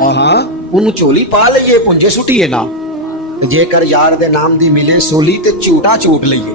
ਹਾਂ ਉਹਨੂੰ ਝੋਲੀ ਪਾ ਲਈਏ ਪੁੰਜੇ ਸੁੱਟੀਏ ਨਾ। ਤੇ ਜੇਕਰ ਯਾਰ ਦੇ ਨਾਮ ਦੀ ਮਿਲੇ ਸੋਲੀ ਤੇ ਝੂਟਾ ਝੂਟ ਲਈਏ,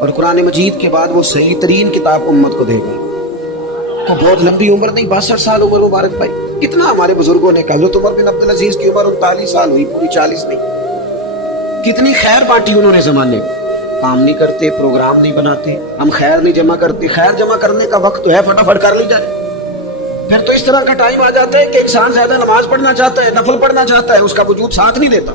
اور قرآن مجید کے بعد وہ صحیح ترین کتاب امت کو دے گئی. تو بہت لمبی عمر نہیں, 62 سال عمر مبارک بھائی. کتنا ہمارے بزرگوں نے کہا, حضرت عمر بن عبدالعزیز کی عمر 39 سال ہوئی, پوری 40 نہیں. کتنی خیر بانٹی انہوں نے زمانے میں. کام نہیں کرتے, پروگرام نہیں بناتے, ہم خیر نہیں جمع کرتے. خیر جمع کرنے کا وقت تو ہے, فٹافٹ کر لی جائے. پھر تو اس طرح کا ٹائم آ جاتا ہے کہ انسان زیادہ نماز پڑھنا چاہتا ہے, نفل پڑھنا چاہتا ہے, اس کا وجود ساتھ نہیں دیتا.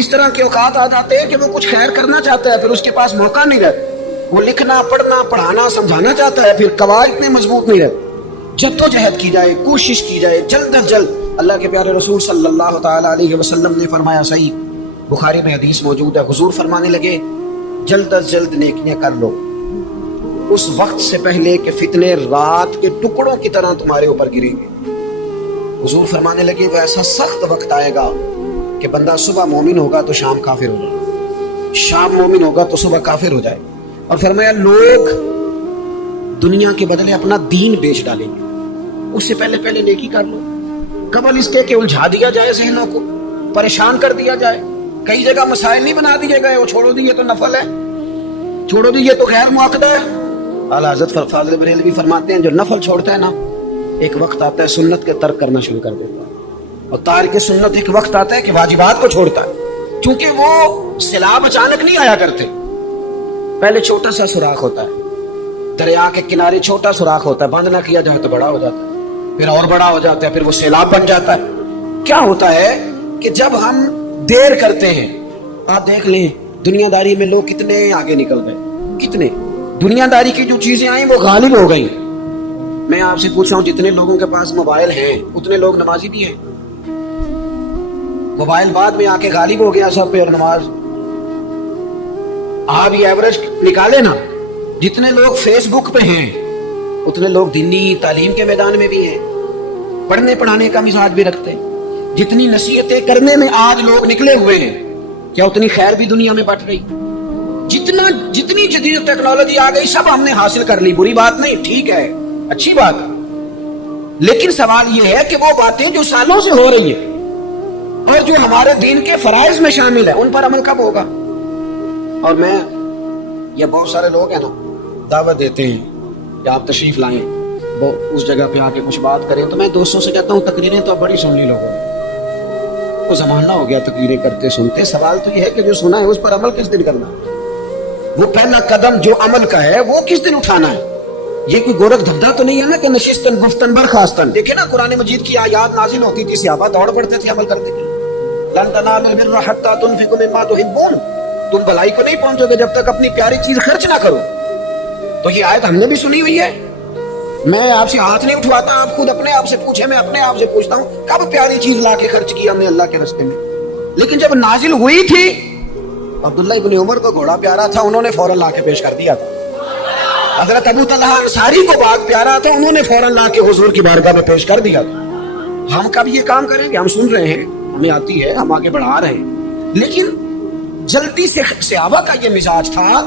اس طرح کے اوقات آ جاتے ہیں کہ وہ کچھ خیر کرنا چاہتا ہے, پھر اس کے پاس موقع نہیں رہتا. وہ لکھنا, پڑھنا, پڑھانا, سمجھانا چاہتا ہے, پھر قواعد اتنے مضبوط نہیں رہتے. جدوجہد کی جائے, کوشش کی جائے, جلد از جلد. اللہ کے پیارے رسول صلی اللہ تعالیٰ علیہ وسلم نے فرمایا, صحیح بخاری میں حدیث موجود ہے, حضور فرمانے لگے جلد از جلد نیکیاں کر لو اس وقت سے پہلے کہ فتنے رات کے ٹکڑوں کی طرح تمہارے اوپر گریں گے. حضور فرمانے لگے وہ ایسا سخت وقت آئے گا کہ بندہ صبح مومن ہوگا تو شام کافر ہو جائے, شام مومن ہوگا تو صبح کافر ہو جائے. اور فرمایا لوگ دنیا کے بدلے اپنا دین بیچ ڈالیں گے. اس سے پہلے پہلے نیکی کر لو, قبل اس کے کہ الجھا دیا جائے ذہنوں کو, پریشان کر دیا جائے. کئی جگہ مسائل نہیں بنا دیے گئے, وہ چھوڑو دیے تو نفل ہے, چھوڑو دیے تو غیر مؤکد ہے. اعلیٰ حضرت فاضل بریلوی فرماتے ہیں جو نفل چھوڑتا ہے نا, ایک وقت آتا ہے سنت کے ترک کرنا شروع کر دیتا ہے. اور تارک سنت ایک وقت آتا ہے کہ واجبات کو چھوڑتا ہے. چونکہ وہ سیلاب اچانک نہیں آیا کرتے. پہلے چھوٹا سا سوراخ ہوتا ہے, دریا کے کنارے چھوٹا سوراخ ہوتا ہے, بند نہ کیا جائے تو بڑا ہو جاتا ہے, پھر اور بڑا ہو جاتا ہے, پھر وہ سیلاب بن جاتا ہے. کیا ہوتا ہے کہ جب ہم دیر کرتے ہیں, آپ دیکھ لیں دنیا داری میں لوگ کتنے آگے نکل گئے, کتنے دنیا داری کی جو چیزیں آئیں وہ غالب ہو گئیں. میں آپ سے پوچھ رہا ہوں, جتنے لوگوں کے پاس موبائل ہیں اتنے لوگ نمازی بھی ہیں. موبائل بعد میں آ کے غالب ہو گیا سب پہ, اور نماز آپ یہ ایوریج نکالے نا, جتنے لوگ فیس بک پہ ہیں اتنے لوگ دینی تعلیم کے میدان میں بھی ہیں, پڑھنے پڑھانے کا مزاج بھی رکھتے ہیں. جتنی نصیحتیں کرنے میں آج لوگ نکلے ہوئے ہیں, کیا اتنی خیر بھی دنیا میں بٹ گئی؟ جتنی جدید ٹیکنالوجی آ گئی سب ہم نے حاصل کر لی, بری بات نہیں, ٹھیک ہے, اچھی بات. لیکن سوال یہ ہے کہ وہ باتیں جو سالوں سے ہو رہی ہیں اور جو ہمارے دین کے فرائض میں شامل ہے ان پر عمل کب ہوگا؟ اور میں یہ بہت سارے لوگ ہیں نا دعوت دیتے ہیں کہ آپ تشریف لائیں, وہ اس جگہ پہ آ کے کچھ بات کریں, تو میں دوستوں سے کہتا ہوں تقریریں تو بڑی سن لی لوگوں نے, وہ زمانہ ہو گیا تقریریں کرتے سنتے. سوال تو یہ ہے کہ جو سنا ہے اس پر عمل کس دن کرنا ہے؟ وہ پہلا قدم جو عمل کا ہے وہ کس دن اٹھانا ہے؟ یہ کوئی گورکھ دھندا تو نہیں ہے نا کہ نشستن گفتن برخاستن. دیکھیں نا قرآن مجید کی آیات نازل ہوتی تھی, صحابہ دوڑ پڑتے تھے عمل کرنے کے. لن تنالوا البر حتى تنفقوا مما تحبون, تم بھلائی کو نہیں پہنچو گے جب تک اپنی پیاری چیز خرچ نہ کرو. تو یہ آیت ہم نے بھی سنی ہوئی ہے. میں آپ سے ہاتھ نہیں اٹھواتا, آپ خود اپنے آپ سے پوچھیں, میں اپنے آپ سے پوچھتا ہوں کب پیاری چیز لا کے خرچ کیا ہم نے اللہ کے راستے میں. لیکن جب نازل ہوئی تھی, عبداللہ ابن عمر کو گھوڑا پیارا تھا, انہوں نے فوراً لا کے پیش کر دیا تھا. حضرت ابو طلحہ انصاری کو باغ پیارا تھا, انہوں نے فوراً لا کے حضور کی بارگاہ میں پیش کر دیا تھا. ہم کب یہ کام کریں گے؟ ہم سن رہے ہیں, ہمیں آتی ہے, ہم آگے بڑھا رہے ہیں, لیکن جلدی سے صحابہ کا یہ مزاج تھا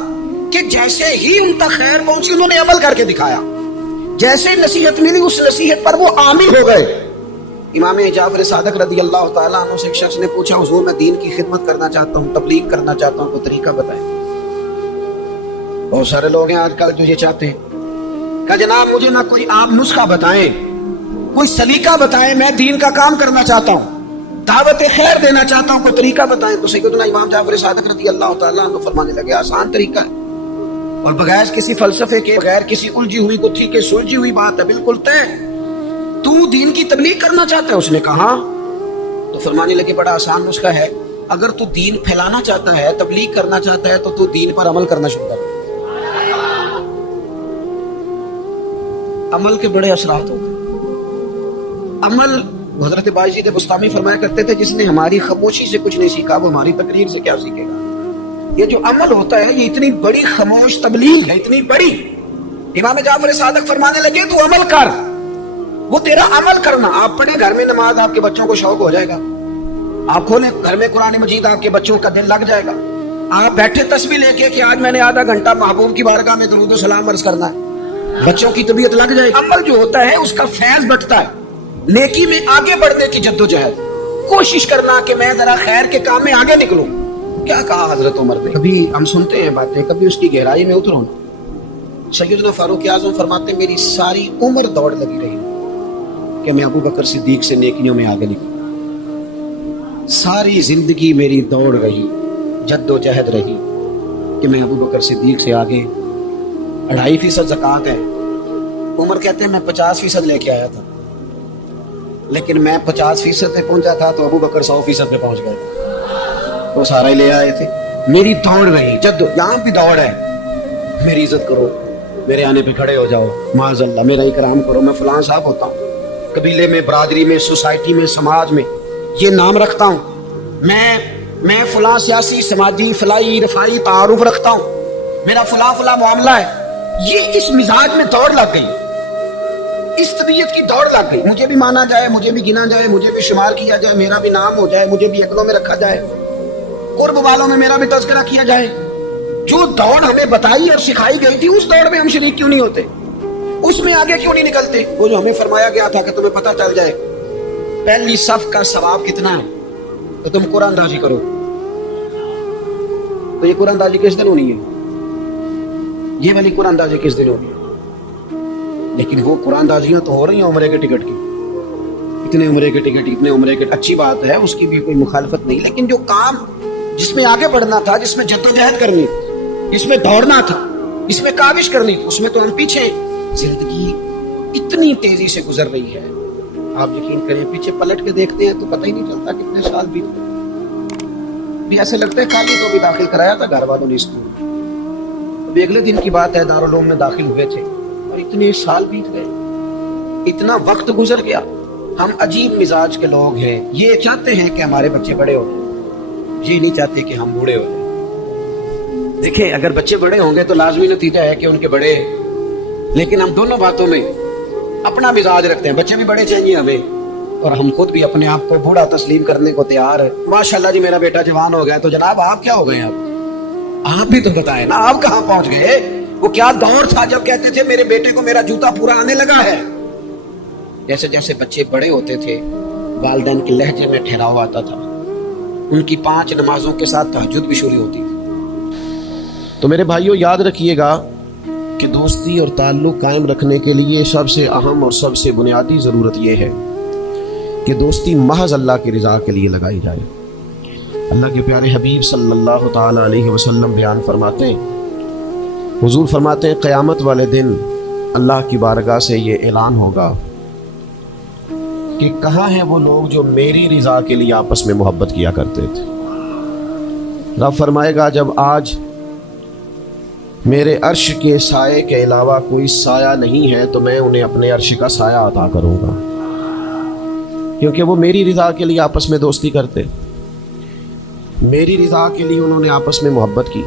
کہ جیسے ہی ان تک خیر پہنچی انہوں نے عمل کر کے دکھایا. جیسے نصیحت ملی اس نصیحت پر وہ عامل ہو گئے. امام جعفر صادق رضی اللہ تعالیٰ عنہ سے ایک شخص نے پوچھا, حضور میں دین کی خدمت کرنا چاہتا ہوں, تبلیغ کرنا چاہتا ہوں, کوئی طریقہ بتائیں. بہت سارے لوگ ہیں آج کل جو یہ چاہتے ہیں کہ جناب مجھے نہ کوئی آپ نسخہ بتائیں, کوئی سلیقہ بتائیں, میں دین کا کام کرنا چاہتا ہوں, دعوت خیر دینا چاہتا ہوں, کوئی طریقہ بتائیں. تو سیدنا امام جعفر صادق رضی اللہ تعالیٰ عنہ فرمانے لگے آسان طریقہ ہے, اور بغیر کسی فلسفے کے, بغیر کسی الجھی ہوئی گتھی کے, سلجھی ہوئی بات ہے, بالکل طے. تو دین کی تبلیغ کرنا چاہتا ہے؟ اس نے کہا. تو فرمانے لگے بڑا آسان نسخہ ہے, اگر تو دین پھیلانا چاہتا ہے, تبلیغ کرنا چاہتا ہے, تو دین پر عمل کرنا شروع کر. عمل کے بڑے اثرات ہوتے ہیں. عمل, حضرت باجید بستامی فرمایا کرتے تھے, جس نے ہماری خاموشی سے کچھ نہیں سیکھا وہ ہماری تقریر سے کیا سیکھے گا. یہ جو عمل ہوتا ہے یہ اتنی بڑی خاموش تبلیغ ہے, اتنی بڑی. امام جعفر صادق فرمانے لگے تو عمل کر, وہ تیرا عمل کرنا. آپ پڑھیں گھر میں نماز, آپ کے بچوں کو شوق ہو جائے گا. آپ کھولیں گھر میں قرآن مجید, آپ کے بچوں کا دل لگ جائے گا. آپ بیٹھے تسبیح لے کے کہ آج میں نے آدھا گھنٹہ محبوب کی بارگاہ میں درود و سلام عرض کرنا ہے, بچوں کی طبیعت لگ جائے. عمل جو ہوتا ہے اس کا فیض بٹتا ہے. نیکی میں آگے بڑھنے کی جدوجہد, کوشش کرنا کہ میں ذرا خیر کے کام میں آگے نکلوں. کیا کہا حضرت عمر نے؟ کبھی ہم سنتے ہیں باتیں، کبھی اس کی گہرائی میں اترو نا۔ سیدنا فاروق اعظم فرماتے ہیں میری ساری عمر دوڑ لگی رہی کہ میں ابو بکر صدیق سے نیکیوں میں آگے نکلوں، ساری زندگی میری دوڑ رہی، جد و جہد رہی کہ میں ابو بکر صدیق سے آگے۔ 2.5% زکوٰۃ ہے، عمر کہتے ہیں میں 50% لے کے آیا تھا، لیکن میں 50% پہ پہنچا تھا تو ابو بکر 100% پہ پہنچ گئے تھے، وہ سارا ہی لے آئے تھے۔ میری دوڑ رہی، جد یہاں بھی دوڑ ہے، میری عزت کرو، میرے آنے پہ کھڑے ہو جاؤ، معاذ اللہ میرا اکرام کرو، میں فلاں صاحب ہوتا ہوں، قبیلے میں، برادری میں، سوسائٹی میں، سماج میں یہ نام رکھتا ہوں، میں فلاں سیاسی، سماجی، فلائی، رفائی تعارف رکھتا ہوں، میرا فلاں معاملہ ہے۔ یہ اس مزاج میں دوڑ لگ گئی، اس طبیعت کی دوڑ لگ گئی، مجھے بھی مانا جائے، مجھے بھی گنا جائے، مجھے بھی شمار کیا جائے، میرا بھی نام ہو جائے، مجھے بھی عقلوں میں رکھا جائے، قرب والوں میں میرا بھی تذکرہ کیا جائے۔ جو دوڑ ہمیں بتائی اور سکھائی گئی تھی اس دوڑ میں ہم شریک کیوں نہیں ہوتے؟ اس میں آگے کیوں نہیں نکلتے؟ وہ جو ہمیں فرمایا گیا تھا کہ تمہیں پتہ چل جائے پہلی صف کا ثواب کتنا ہے تو تم قرآن اندازی کرو، تو یہ قرآن اندازی کس دن ہونی ہے؟ یہ والی قرآن اندازی کس دن ہونی ہے؟ لیکن وہ قرآن اندازیاں تو ہو رہی ہیں عمرے کے ٹکٹ کی، اتنے عمرے کے ٹکٹ، اتنے عمرے کے، اچھی بات ہے، اس کی بھی کوئی مخالفت نہیں، لیکن جو کام جس میں آگے بڑھنا تھا، جس میں جدوجہد کرنی تھی، جس میں دوڑنا تھا، جس میں کاوش کرنی تھی، اس میں تو ہم پیچھے۔ زندگی اتنی تیزی سے گزر رہی ہے، آپ یقین کریں پیچھے پلٹ کے دیکھتے ہیں تو پتہ ہی نہیں چلتا کتنے سال بیت گئے، بھی ایسے لگتا ہے خالی تو بھی داخل کرایا تھا گھر والوں نے اسکول، ابھی اگلے دن کی بات ہے دارالعلوم میں داخل ہوئے تھے اور اتنے سال بیت گئے، اتنا وقت گزر گیا۔ ہم عجیب مزاج کے لوگ ہیں، یہ چاہتے ہیں کہ ہمارے بچے بڑے ہو جائیں، یہ نہیں چاہتے کہ ہم بوڑھے ہو جائیں۔ دیکھیں اگر بچے بڑے ہوں گے تو لازمی نتیجہ ہے کہ ان کے بڑے، لیکن ہم دونوں باتوں میں اپنا مزاج رکھتے ہیں، بچے بھی بڑے چاہیے ہمیں اور ہم خود بھی اپنے آپ کو بوڑھا تسلیم کرنے کو تیار ہے۔ ماشاءاللہ جی میرا بیٹا جوان ہو گیا، تو جناب آپ کیا ہو گئے؟ آپ بھی تو بتائیں نا، آپ کہاں پہنچ گئے؟ وہ کیا دور تھا جب کہتے تھے میرے بیٹے کو میرا جوتا پورا آنے لگا ہے؟ جیسے جیسے بچے بڑے ہوتے تھے والدین کے لہجے میں ٹھہراؤ آتا تھا، ان کی 5 نمازوں کے ساتھ تہجد بھی شروع ہوتی تھی۔ تو میرے بھائیوں یاد رکھیے گا کہ دوستی اور تعلق قائم رکھنے کے لیے سب سے اہم اور سب سے بنیادی ضرورت یہ ہے کہ دوستی محض اللہ کی رضا کے لیے لگائی جائے۔ اللہ کے پیارے حبیب صلی اللہ تعالی علیہ وسلم بیان فرماتے ہیں، حضور فرماتے ہیں قیامت والے دن اللہ کی بارگاہ سے یہ اعلان ہوگا کہ کہاں ہیں وہ لوگ جو میری رضا کے لیے آپس میں محبت کیا کرتے تھے؟ رب فرمائے گا جب آج میرے عرش کے سائے کے علاوہ کوئی سایہ نہیں ہے تو میں انہیں اپنے عرش کا سایہ عطا کروں گا، کیونکہ وہ میری رضا کے لیے آپس میں دوستی کرتے، میری رضا کے لیے انہوں نے آپس میں محبت کی۔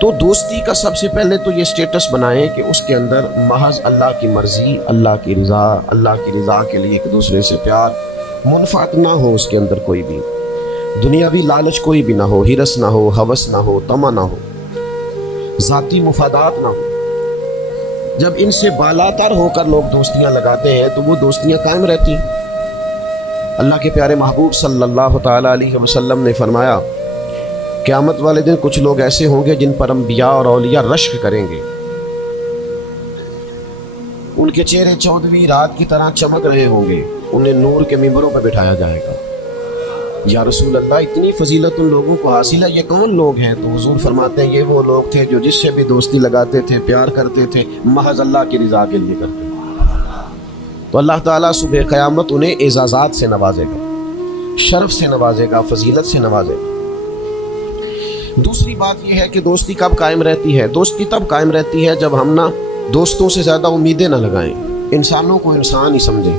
تو دوستی کا سب سے پہلے تو یہ سٹیٹس بنائیں کہ اس کے اندر محض اللہ کی مرضی، اللہ کی رضا کے لیے ایک دوسرے سے پیار، منفعت نہ ہو اس کے اندر کوئی بھی، دنیاوی لالچ کوئی بھی نہ ہو، ہرس نہ ہو، ہوس نہ ہو، طمع نہ ہو، ذاتی مفادات نہ ہو۔ جب ان سے بالاتر ہو کر لوگ دوستیاں لگاتے ہیں تو وہ دوستیاں قائم رہتی ہیں۔ اللہ کے پیارے محبوب صلی اللہ تعالی علیہ وسلم نے فرمایا قیامت والے دن کچھ لوگ ایسے ہوں گے جن پر انبیاء اور اولیاء رشک کریں گے، ان کے چہرے 14ویں رات کی طرح چمک رہے ہوں گے، انہیں نور کے ممبروں پر بٹھایا جائے گا۔ یا رسول اللہ اتنی فضیلت ان لوگوں کو حاصل ہے، یہ کون لوگ ہیں؟ تو حضور فرماتے ہیں یہ وہ لوگ تھے جو جس سے بھی دوستی لگاتے تھے، پیار کرتے تھے، محض اللہ کی رضا کے لیے کرتے تھے۔ تو اللہ تعالیٰ صبح قیامت انہیں اعزازات سے نوازے گا، شرف سے نوازے گا، فضیلت سے نوازے گا۔ دوسری بات یہ ہے کہ دوستی کب قائم رہتی ہے؟ دوستی تب قائم رہتی ہے جب ہم نا دوستوں سے زیادہ امیدیں نہ لگائیں، انسانوں کو انسان ہی سمجھیں،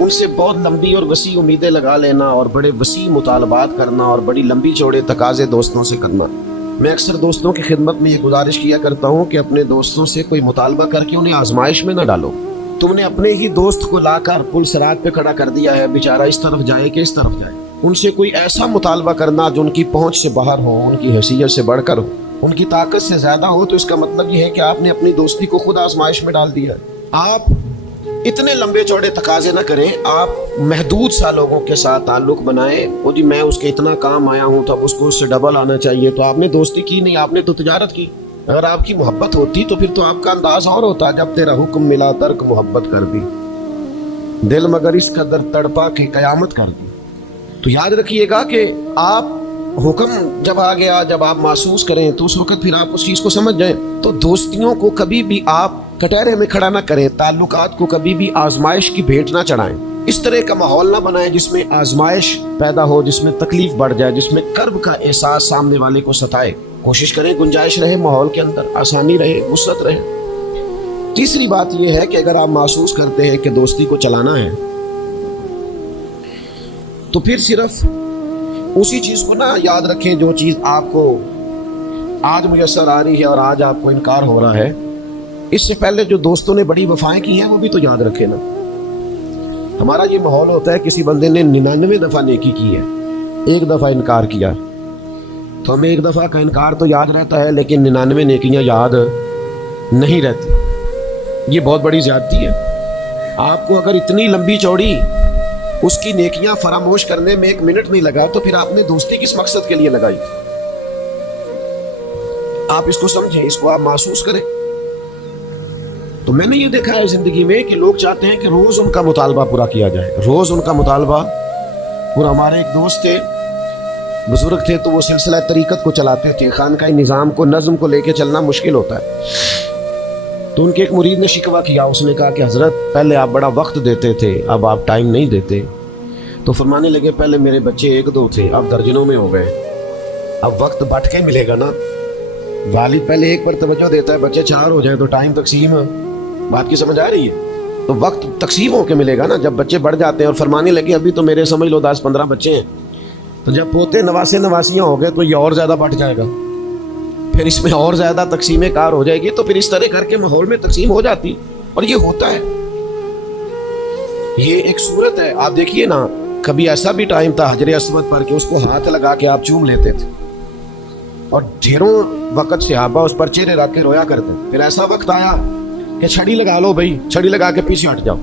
ان سے بہت لمبی اور وسیع امیدیں لگا لینا اور بڑے وسیع مطالبات کرنا اور بڑی لمبی چوڑے تقاضے دوستوں سے کرنا۔ میں اکثر دوستوں کی خدمت میں یہ گزارش کیا کرتا ہوں کہ اپنے دوستوں سے کوئی مطالبہ کر کے انہیں آزمائش میں نہ ڈالو۔ تم نے اپنے ہی دوست کو لا کر پل صراط پہ کھڑا کر دیا ہے، بیچارہ اس طرف جائے کہ اس طرف جائے۔ ان سے کوئی ایسا مطالبہ کرنا جو ان کی پہنچ سے باہر ہو، ان کی حیثیت سے بڑھ کر ہو، ان کی طاقت سے زیادہ ہو، تو اس کا مطلب یہ ہے کہ آپ نے اپنی دوستی کو خود آزمائش میں ڈال دیا ہے۔ آپ اتنے لمبے چوڑے تقاضے نہ کریں, آپ محدود سا لوگوں کے ساتھ تعلق بنائیں. وہ جی میں اس کے اتنا کام آیا ہوں تو اب اس کو اس سے ڈبل آنا چاہیے, تو آپ نے دوستی کی نہیں, آپ نے تو تجارت کی. اگر آپ کی محبت ہوتی تو پھر تو آپ کا انداز اور ہوتا, جب تیرا حکم ملا ترک محبت کر دی, دل مگر اس قدر تڑپا کہ قیامت کر دی. تو یاد رکھیے گا کہ آپ حکم جب آ گیا, جب آپ محسوس کریں تو اس وقت پھر آپ اس چیز کو سمجھ جائیں. تو دوستیوں کو کبھی بھی آپ کٹہرے میں کھڑا نہ کریں, تعلقات کو کبھی بھی آزمائش کی بھیٹ نہ چڑھائیں. اس طرح کا ماحول نہ بنائیں جس میں آزمائش پیدا ہو, جس میں تکلیف بڑھ جائے, جس میں کرب کا احساس سامنے والے کو ستائے. کوشش کریں گنجائش رہے ماحول کے اندر, آسانی رہے, وسعت رہے. تیسری بات یہ ہے کہ اگر آپ محسوس کرتے ہیں کہ دوستی کو چلانا ہے تو پھر صرف اسی چیز کو نہ یاد رکھیں جو چیز آپ کو آج میسر آ رہی ہے اور آج آپ کو انکار ہو رہا ہے. اس سے پہلے جو دوستوں نے بڑی وفائیں کی ہیں وہ بھی تو یاد رکھیں نا. ہمارا یہ ماحول ہوتا ہے کسی بندے نے 99 دفعہ نیکی کی ہے, ایک دفعہ انکار کیا, تو ہمیں ایک دفعہ کا انکار تو یاد رہتا ہے لیکن 99 نیکیاں یاد نہیں رہتی. یہ بہت بڑی زیادتی ہے. آپ کو اگر اتنی لمبی چوڑی اس کی نیکیاں فراموش کرنے میں 1 منٹ نہیں لگا تو پھر آپ نے دوستی کس مقصد کے لیے لگائی؟ آپ اس کو سمجھیں, اس کو آپ محسوس کریں. تو میں نے یہ دیکھا ہے زندگی میں کہ لوگ چاہتے ہیں کہ روز ان کا مطالبہ پورا کیا جائے, روز ان کا مطالبہ پورا. ہمارے ایک دوست تھے, بزرگ تھے, تو وہ سلسلہ طریقت کو چلاتے تھے. خانقاہ نظام کو, نظم کو لے کے چلنا مشکل ہوتا ہے. تو ان کے ایک مرید نے شکوہ کیا, اس نے کہا کہ حضرت پہلے آپ بڑا وقت دیتے تھے, اب آپ ٹائم نہیں دیتے. تو فرمانے لگے پہلے میرے بچے 1-2 تھے, اب درجنوں میں ہو گئے, اب وقت بٹ کے ملے گا نا. والد پہلے ایک پر توجہ دیتا ہے, بچے 4 ہو جائیں تو ٹائم تقسیم ہے. بات کی سمجھ آ رہی ہے؟ تو وقت تقسیم ہو کے ملے گا نا جب بچے بڑھ جاتے ہیں. اور فرمانے لگے ابھی تو میرے سمجھ لو 10-15 بچے ہیں, تو جب پوتے نواسے نواسیاں ہو گئے تو یہ اور زیادہ بٹ جائے گا, پھر اس میں اور زیادہ تقسیم کار ہو جائے گی. تو پھر اس طرح کر کے ماحول میں تقسیم ہو جاتی, اور یہ ہوتا ہے. یہ ایک صورت ہے. آپ دیکھیے نا, کبھی ایسا بھی ٹائم تھا حجر اسود پر کہ اس کو ہاتھ لگا کے آپ چوم لیتے تھے, اور ڈھیروں وقت صحابہ اس پر چہرے رکھ کے رویا کرتے. پھر ایسا وقت آیا کہ چھڑی لگا لو بھائی, چھڑی لگا کے پیچھے ہٹ جاؤ.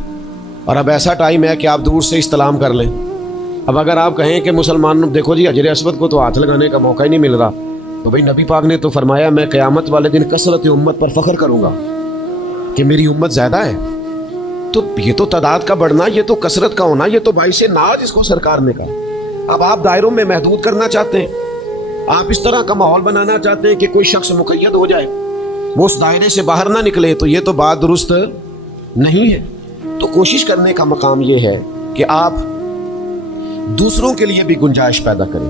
اور اب ایسا ٹائم ہے کہ آپ دور سے استلام کر لیں. اب اگر آپ کہیں کہ مسلمان دیکھو جی حجر اسود کو تو ہاتھ لگانے کا موقع ہی نہیں مل رہا, تو بھائی نبی پاک نے تو فرمایا میں قیامت والے دن کثرت امت پر فخر کروں گا کہ میری امت زیادہ ہے. تو یہ تو تعداد کا بڑھنا, یہ تو کثرت کا ہونا, یہ تو باعث ناز اس کو سرکار نے کہا. اب آپ دائروں میں محدود کرنا چاہتے ہیں, آپ اس طرح کا ماحول بنانا چاہتے ہیں کہ کوئی شخص مقید ہو جائے, وہ اس دائرے سے باہر نہ نکلے, تو یہ تو بات درست نہیں ہے. تو کوشش کرنے کا مقام یہ ہے کہ آپ دوسروں کے لیے بھی گنجائش پیدا کریں,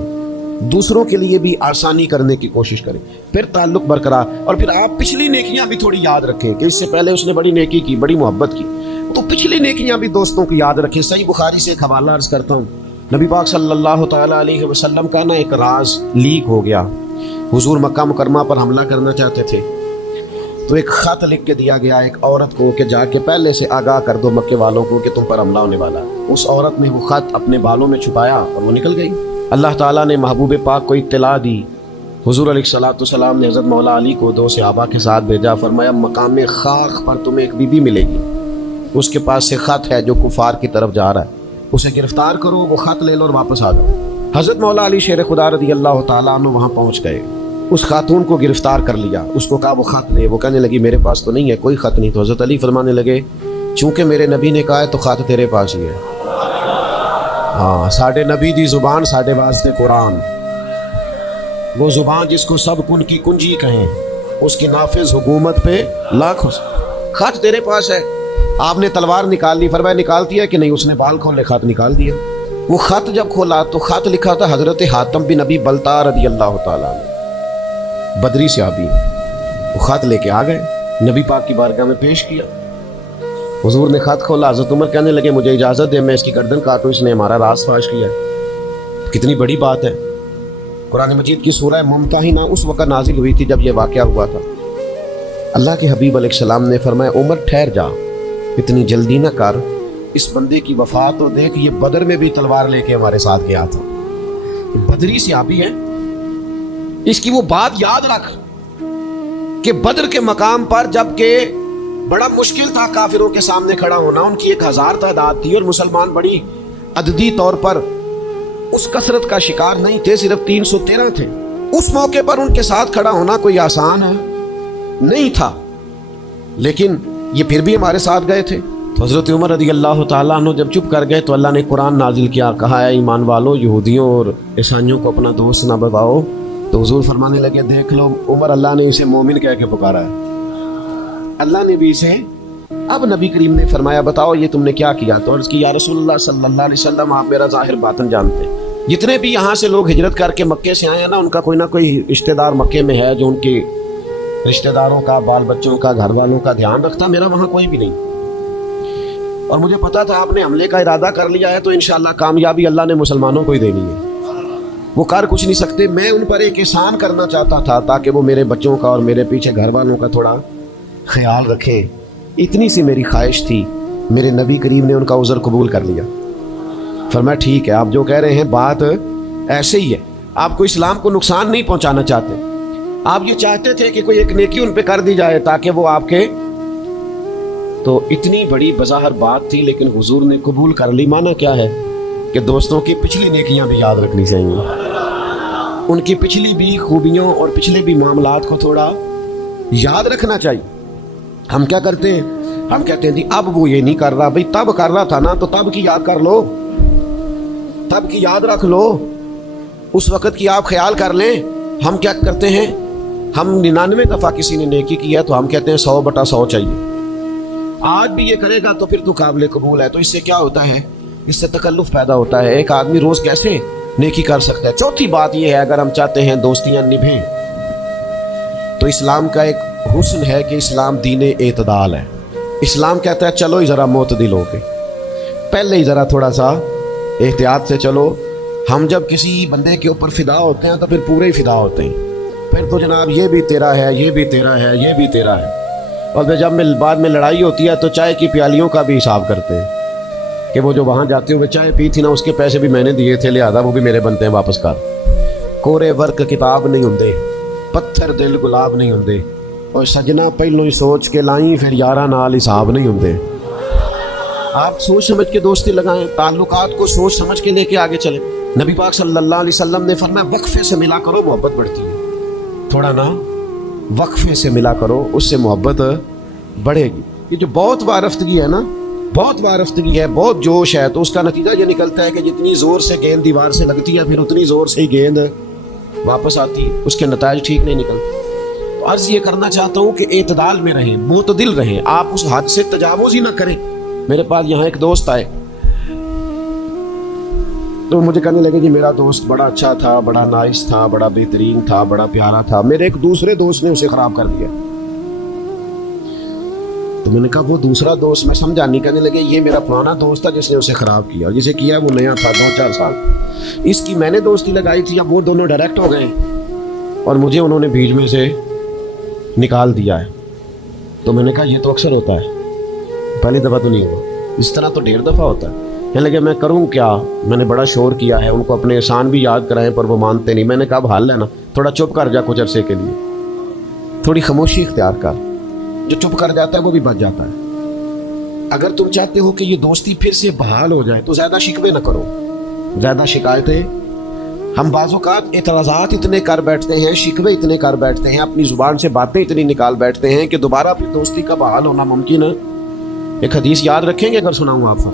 دوسروں کے لیے بھی آسانی کرنے کی کوشش کریں, پھر تعلق برقرار. اور پھر آپ پچھلی نیکیاں بھی تھوڑی یاد رکھیں کہ اس سے پہلے اس نے بڑی نیکی کی, بڑی محبت کی, تو پچھلی نیکیاں بھی دوستوں کی یاد رکھیں. صحیح بخاری سے ایک حوالہ عرض کرتا ہوں. نبی پاک صلی اللہ تعالیٰ علیہ وسلم کا نا ایک راز لیک ہو گیا. حضور مکہ مکرمہ پر حملہ کرنا چاہتے تھے, تو ایک خط لکھ کے دیا گیا ایک عورت کو کہ جا کے پہلے سے آگاہ کر دو مکے والوں کو کہ تم پر حملہ ہونے والا. اس عورت نے وہ خط اپنے بالوں میں چھپایا اور وہ نکل گئی. اللہ تعالیٰ نے محبوب پاک کو اطلاع دی. حضور علیہ الصلوۃ والسلام نے حضرت مولا علی کو 2 صحابہ کے ساتھ بھیجا. فرمایا مقام خاک پر تمہیں ایک بی بی ملے گی, اس کے پاس سے خط ہے جو کفار کی طرف جا رہا ہے, اسے گرفتار کرو, وہ خط لے لو اور واپس آ جاؤ. حضرت مولا علی شیر خدا رضی اللہ تعالیٰ عنہ وہاں پہنچ گئے, اس خاتون کو گرفتار کر لیا, اس کو کہا وہ خط لے. وہ کہنے لگی میرے پاس تو نہیں ہے, کوئی خط نہیں. تو حضرت علی فرمانے لگے چونکہ میرے نبی نے کہا ہے تو خط تیرے پاس ہی ہے. ہاں, ساڈے نبی دی زبان ساڈے واسطے قرآن, وہ زبان جس کو سب کن کی کنجی کہیں, اس کی نافذ حکومت پہ لاکھوں. خط تیرے پاس ہے. آپ نے تلوار نکال لی, فرمایا نکالتی ہے کہ نہیں؟ اس نے بال کھولے, خط نکال دیا. وہ خط جب کھولا تو خط لکھا تھا حضرت حاتم بن ابی بلتع رضی اللہ تعالیٰ عنہ, بدری صحابی. وہ خط لے کے آ گئے, نبی پاک کی بارگاہ میں پیش کیا. حضور نے خط کھولا, حضرت عمر کہنے لگے مجھے اجازت دے میں اس کی گردن کاٹوں, اس نے ہمارا راز فاش کیا ہے. کتنی بڑی بات ہے. قرآن مجید کی سورہ ممتحنہ اس وقت نازل ہوئی تھی جب یہ واقعہ ہوا تھا. اللہ کے حبیب علیہ السلام نے فرمایا عمر ٹھہر جا, اتنی جلدی نہ کر, اس بندے کی وفات تو دیکھ, یہ بدر میں بھی تلوار لے کے ہمارے ساتھ گیا تھا, بدری صحابی ہے. اس کی وہ بات یاد رکھ کہ بدر کے مقام پر جب کہ بڑا مشکل تھا کافروں کے سامنے کھڑا ہونا. ان کی 1000 تعداد تھی اور مسلمان بڑی عددی طور پر اس کثرت کا شکار نہیں تھے, صرف 313 تھے. اس موقع پر ان کے ساتھ کھڑا ہونا کوئی آسان نہیں تھا, لیکن یہ پھر بھی ہمارے ساتھ گئے تھے. تو حضرت عمر رضی اللہ تعالیٰ عنہ جب چپ کر گئے تو اللہ نے قرآن نازل کیا, کہا ہے ایمان والو یہودیوں اور عیسائیوں کو اپنا دوست نہ بتاؤ. تو حضور فرمانے لگے دیکھ لو عمر, اللہ نے اسے مومن کہہ کے پکارا ہے, اللہ نے بھی اسے. اب نبی کریم نے فرمایا بتاؤ یہ تم نے کیا کیا؟ تو عرض کی یا رسول اللہ صلی اللہ علیہ وسلم آپ میرا ظاہر باطن جانتے ہیں. جتنے بھی یہاں سے لوگ ہجرت کر کے مکے سے آئے ہیں نا, ان کا کوئی نہ کوئی رشتہ دار مکے میں ہے جو ان کے رشتہ داروں کا, بال بچوں کا, گھر والوں کا دھیان رکھتا. میرا وہاں کوئی بھی نہیں, اور مجھے پتا تھا آپ نے حملے کا ارادہ کر لیا ہے تو انشاءاللہ کامیابی اللہ نے مسلمانوں کو ہی دینی ہے. وہ کر کچھ نہیں سکتے. میں ان پر ایک احسان کرنا چاہتا تھا تاکہ وہ میرے بچوں کا اور میرے پیچھے گھر والوں کا تھوڑا خیال رکھیں. اتنی سی میری خواہش تھی. میرے نبی کریم نے ان کا عذر قبول کر لیا. فرمایا ٹھیک ہے آپ جو کہہ رہے ہیں بات ایسے ہی ہے, آپ کو اسلام کو نقصان نہیں پہنچانا چاہتے, آپ یہ چاہتے تھے کہ کوئی ایک نیکی ان پہ کر دی جائے تاکہ وہ آپ کے. تو اتنی بڑی بظاہر بات تھی لیکن حضور نے قبول کر لی. مانا کیا ہے کہ دوستوں کی پچھلی نیکیاں بھی یاد رکھنی چاہیے, ان کی پچھلی بھی خوبیوں اور پچھلے بھی معاملات کو تھوڑا یاد رکھنا چاہیے. ہم کیا کرتے ہیں, ہم کہتے ہیں جی اب وہ یہ نہیں کر رہا, بھئی تب کر رہا تھا نا تو تب کی یاد کر لو, تب کی یاد رکھ لو, اس وقت کی آپ خیال کر لیں. ہم کیا کرتے ہیں, ہم 99 دفعہ کسی نے نیکی کی ہے تو ہم کہتے ہیں 100/100 چاہیے. آج بھی یہ کرے گا تو پھر تو قابل قبول ہے. تو اس سے کیا ہوتا ہے, اس سے تکلف پیدا ہوتا ہے. ایک آدمی روز کیسے نیکی کر سکتا ہے؟ چوتھی بات یہ ہے اگر ہم چاہتے ہیں دوستیاں نبھیں تو اسلام کا ایک حسن ہے کہ اسلام دین اعتدال ہے. اسلام کہتا ہے چلو ہی ذرا معتدل ہو کے, پہلے ہی ذرا تھوڑا سا احتیاط سے چلو. ہم جب کسی بندے کے اوپر فدا ہوتے ہیں تو پھر پورے ہی فدا ہوتے ہیں. پھر تو جناب یہ بھی تیرا ہے, یہ بھی تیرا ہے, یہ بھی تیرا ہے. اور پھر جب بعد میں لڑائی ہوتی ہے تو چائے کی پیالیوں کا بھی حساب کرتے ہیں کہ وہ جو وہاں جاتے ہوئے چائے پی تھی نا اس کے پیسے بھی میں نے دیے تھے, لہذا وہ بھی میرے بنتے ہیں واپس کر. کورے ورک کتاب نہیں ہوندے, پتھر دل گلاب نہیں ہوندے, اور سجنا پہلوں ہی سوچ کے لائیں پھر یاراں نال حساب نہیں ہوندے. آپ سوچ سمجھ کے دوستی لگائیں, تعلقات کو سوچ سمجھ کے لے کے آگے چلیں. نبی پاک صلی اللہ علیہ وسلم نے فرمایا وقفے سے ملا کرو محبت بڑھتی ہے. تھوڑا نا وقفے سے ملا کرو, اس سے محبت بڑھے گی. یہ جو بہت وارفتگی ہے نا, بہت وارفتگی ہے, بہت جوش ہے, تو اس کا نتیجہ یہ نکلتا ہے کہ جتنی زور سے گیند دیوار سے لگتی ہے پھر اتنی زور سے ہی گیند واپس آتی ہے, اس کے نتائج ٹھیک نہیں نکلتے. تو عرض یہ کرنا چاہتا ہوں کہ اعتدال میں رہیں, معتدل رہیں, آپ اس حد سے تجاوز ہی نہ کریں. میرے پاس یہاں ایک دوست آئے تو مجھے کہنے لگے کہ میرا دوست بڑا اچھا تھا, بڑا نائس تھا, بڑا بہترین تھا, بڑا پیارا تھا, میرے ایک دوسرے دوست نے اسے خراب کر دیا. تو میں نے کہا وہ دوسرا دوست, میں سمجھا نہیں. کہنے لگے یہ میرا پرانا دوست تھا جس نے اسے خراب کیا, اور جسے کیا وہ نیا تھا 2-4 سال. اس کی میں نے دوستی لگائی تھی, اب وہ دونوں ڈائریکٹ ہو گئے اور مجھے انہوں نے بیچ میں سے نکال دیا ہے. تو میں نے کہا یہ تو اکثر ہوتا ہے, پہلی دفعہ تو نہیں ہوا, اس طرح تو 1.5 دفعہ ہوتا ہے. کہنے لگے میں کروں کیا, میں نے بڑا شور کیا ہے, ان کو اپنے احسان بھی یاد کرائیں پر وہ مانتے نہیں. میں نے کہا اب حل ہے نا, تھوڑا چپ کر جا کچھ عرصے کے لیے, تھوڑی خاموشی اختیار کر. جو چپ کر جاتا ہے وہ بھی بچ جاتا ہے. اگر تم چاہتے ہو کہ یہ دوستی پھر سے بحال ہو جائے تو زیادہ شکوے نہ کرو, زیادہ شکایتیں. ہم بعض اوقات اعتراضات اتنے کر بیٹھتے ہیں, شکوے اتنے کر بیٹھتے ہیں, اپنی زبان سے باتیں اتنی نکال بیٹھتے ہیں کہ دوبارہ پھر دوستی کا بحال ہونا ممکن ہے. ایک حدیث یاد رکھیں گے اگر سناؤں آپ کو.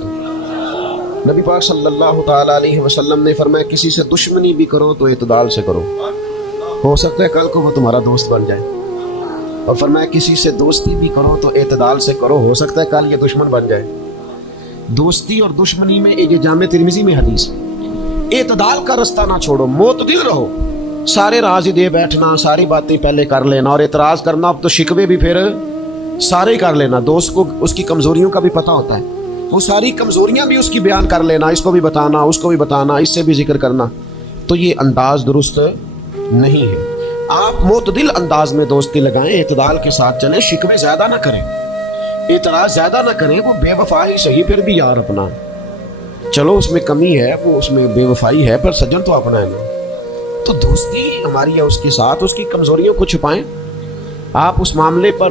نبی پاک صلی اللہ تعالیٰ علیہ وسلم نے فرمایا کسی سے دشمنی بھی کرو تو اعتدال سے کرو, ہو سکتا ہے کل کو وہ تمہارا دوست بن جائے. اور فرمایا کسی سے دوستی بھی کرو تو اعتدال سے کرو, ہو سکتا ہے کل یہ دشمن بن جائے. دوستی اور دشمنی میں یہ جامع ترمذی میں حدیث, اعتدال کا رستہ نہ چھوڑو, معتدل رہو. سارے راز ہی دے بیٹھنا, ساری باتیں پہلے کر لینا اور اعتراض کرنا, اب تو شکوے بھی پھر سارے ہی کر لینا. دوست کو اس کی کمزوریوں کا بھی پتہ ہوتا ہے, وہ ساری کمزوریاں بھی اس کی بیان کر لینا, اس کو بھی بتانا, اس کو بھی بتانا, اس سے بھی ذکر کرنا. تو یہ انداز درست نہیں ہے. آپ معتدل انداز میں دوستی لگائیں, اعتدال کے ساتھ چلیں, شکوے زیادہ نہ کریں, اعتراض زیادہ نہ کریں. وہ بے وفا ہی صحیح پھر بھی یار اپنا, چلو اس میں کمی ہے, وہ اس میں بے وفائی ہے, پر سجن تو اپنا ہے نا. تو دوستی ہماری ہے اس کے ساتھ, اس کی کمزوریوں کو چھپائیں. آپ اس معاملے پر